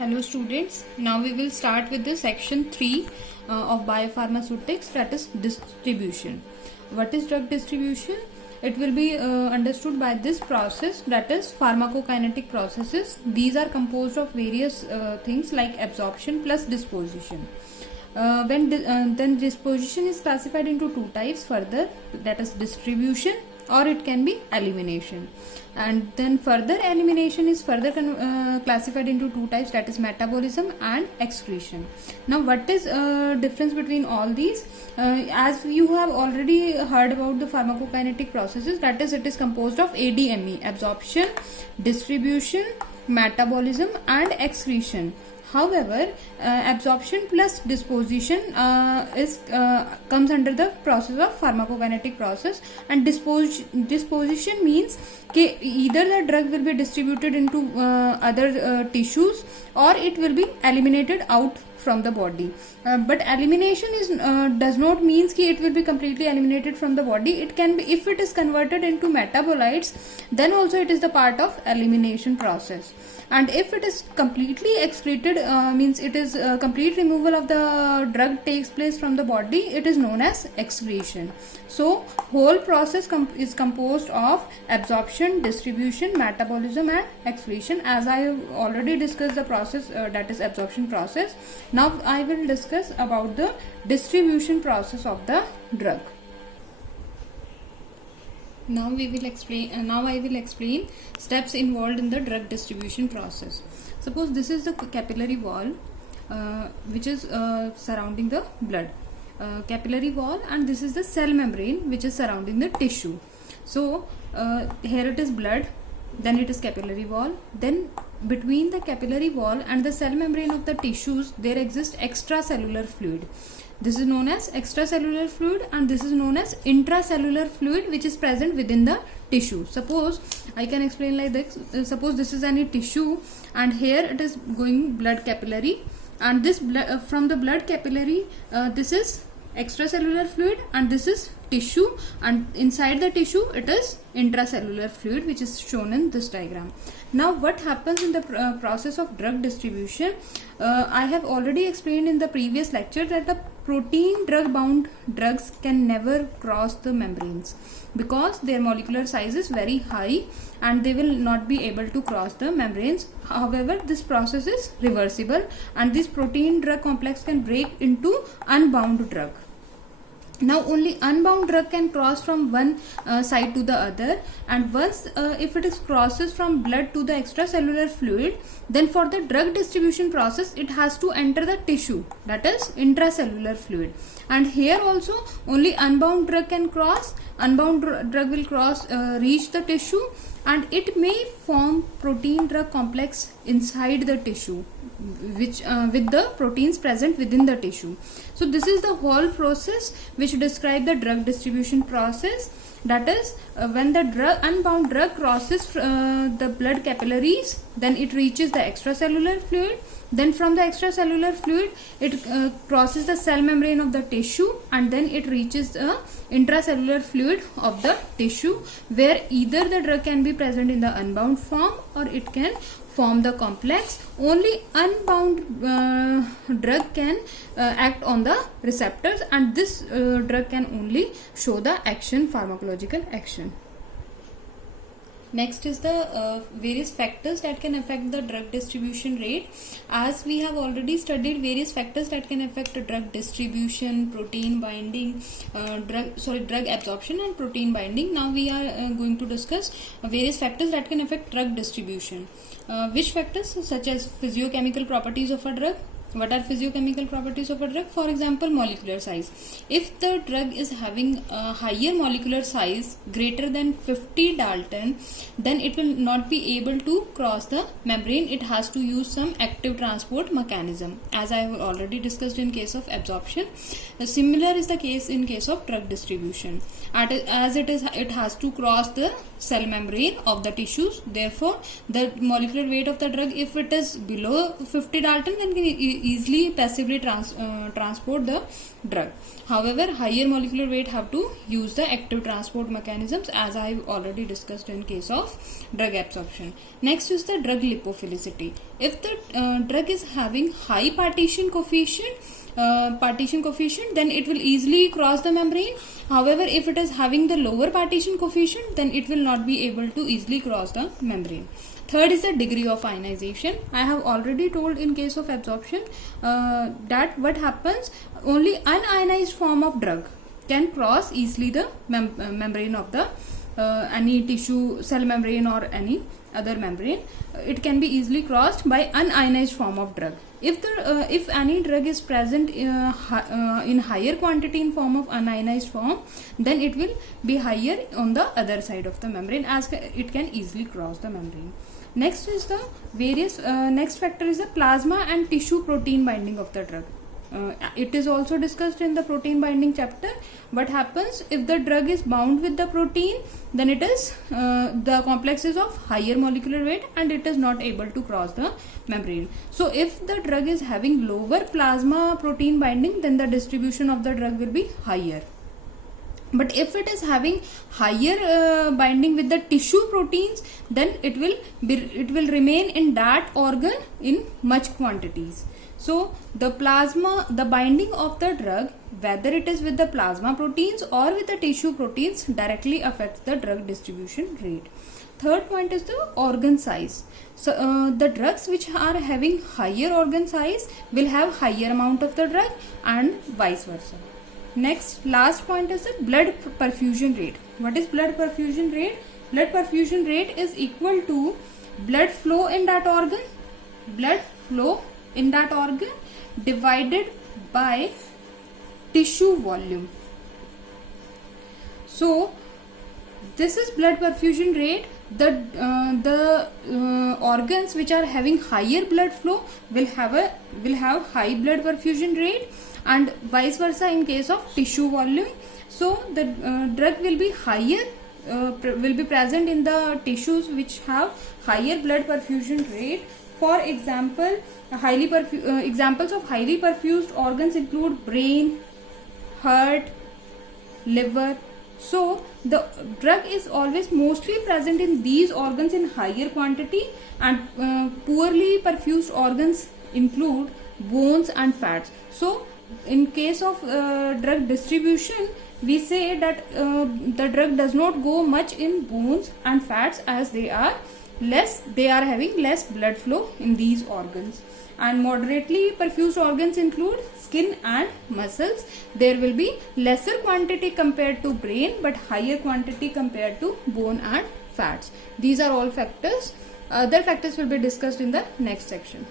Hello students, now we will start with the section 3 of biopharmaceutics, that is distribution. What is drug distribution? It will be understood by this process, that is pharmacokinetic processes. These are composed of various things like absorption plus disposition. Then disposition is classified into two types further, that is distribution or it can be elimination, and then further elimination is further classified into two types, that is metabolism and excretion. Now what is difference between all these? As you have already heard about the pharmacokinetic processes, that is it is composed of ADME, absorption, distribution, metabolism and excretion. However, absorption plus disposition comes under the process of pharmacokinetic process, and disposition means that either the drug will be distributed into other tissues or it will be eliminated out from the body. But elimination is does not means that it will be completely eliminated from the body. It can be, if it is converted into metabolites, then also it is the part of elimination process. And if it is completely excreted, means it is complete removal of the drug takes place from the body, it is known as excretion. So whole process is composed of absorption, distribution, metabolism and excretion. As I have already discussed the process, that is absorption process. Now I will discuss about the distribution process of the drug. Now I will explain steps involved in the drug distribution process. Suppose this is the capillary wall which is surrounding the blood. Capillary wall, and this is the cell membrane which is surrounding the tissue. So here it is blood, then it is capillary wall, then between the capillary wall and the cell membrane of the tissues there exists extracellular fluid. This is known as extracellular fluid, and this is known as intracellular fluid, which is present within the tissue. Suppose I can explain like this. Suppose this is any tissue and here it is going blood capillary, and this blood, from the blood capillary this is extracellular fluid and this is tissue, and inside the tissue it is intracellular fluid, which is shown in this diagram. Now what happens in the process of drug distribution? I have already explained in the previous lecture that the protein drug bound drugs can never cross the membranes because their molecular size is very high and they will not be able to cross the membranes. However, this process is reversible and this protein drug complex can break into unbound drug. Now only unbound drug can cross from one side to the other, and once if it is crosses from blood to the extracellular fluid, then for the drug distribution process it has to enter the tissue, that is intracellular fluid. And here also only unbound drug can cross. Unbound drug will reach the tissue, and it may form protein drug complex inside the tissue, which with the proteins present within the tissue. So this is the whole process which describes the drug distribution process. That is when the unbound drug crosses the blood capillaries, then it reaches the extracellular fluid. Then from the extracellular fluid it crosses the cell membrane of the tissue, and then it reaches the intracellular fluid of the tissue, where either the drug can be present in the unbound form or it can form the complex. Only unbound drug can act on the receptors, and this drug can only show the action, pharmacological action. Next is the various factors that can affect the drug distribution rate. As we have already studied various factors that can affect drug distribution, protein binding, drug absorption and protein binding. Now we are going to discuss various factors that can affect drug distribution. Which factors? Such as physiochemical properties of a drug. What are physiochemical properties of a drug? For example, molecular size. If the drug is having a higher molecular size greater than 50 Dalton, then it will not be able to cross the membrane. It has to use some active transport mechanism, as I have already discussed in case of absorption. Similar is the case in case of drug distribution. As it has to cross the cell membrane of the tissues. Therefore, the molecular weight of the drug, if it is below 50 Dalton, then easily passively transport the drug. However, higher molecular weight have to use the active transport mechanisms, as I have already discussed in case of drug absorption. Next is the drug lipophilicity. If the drug is having high partition coefficient, then it will easily cross the membrane. However, if it is having the lower partition coefficient, then it will not be able to easily cross the membrane. Third is the degree of ionization. I have already told in case of absorption that what happens, only unionized form of drug can cross easily the membrane of the any tissue, cell membrane or any other membrane. It can be easily crossed by unionized form of drug. If any drug is present in higher quantity in form of unionized form, then it will be higher on the other side of the membrane, as it can easily cross the membrane. Next is the next factor is the plasma and tissue protein binding of the drug. It is also discussed in the protein binding chapter. What happens if the drug is bound with the protein, then it is the complex is of higher molecular weight and it is not able to cross the membrane. So if the drug is having lower plasma protein binding, then the distribution of the drug will be higher. But if it is having higher binding with the tissue proteins, then it will remain in that organ in much quantities. So the binding of the drug, whether it is with the plasma proteins or with the tissue proteins, directly affects the drug distribution rate. Third point is the organ size. So the drugs which are having higher organ size will have higher amount of the drug and vice versa. Next, last point is the blood perfusion rate. What is blood perfusion rate? Blood perfusion rate is equal to blood flow in that organ divided by tissue volume. So this is blood perfusion rate. The organs which are having higher blood flow will have high blood perfusion rate, and vice versa in case of tissue volume. So the drug will be higher, will be present in the tissues which have higher blood perfusion rate. For example, examples of highly perfused organs include brain, heart, liver. So the drug is always mostly present in these organs in higher quantity, and poorly perfused organs include bones and fats. So in case of drug distribution, we say that the drug does not go much in bones and fats, as they are having less blood flow in these organs. And moderately perfused organs include skin and muscles. There will be lesser quantity compared to brain, but higher quantity compared to bone and fats. These are all factors. Other factors will be discussed in the next section.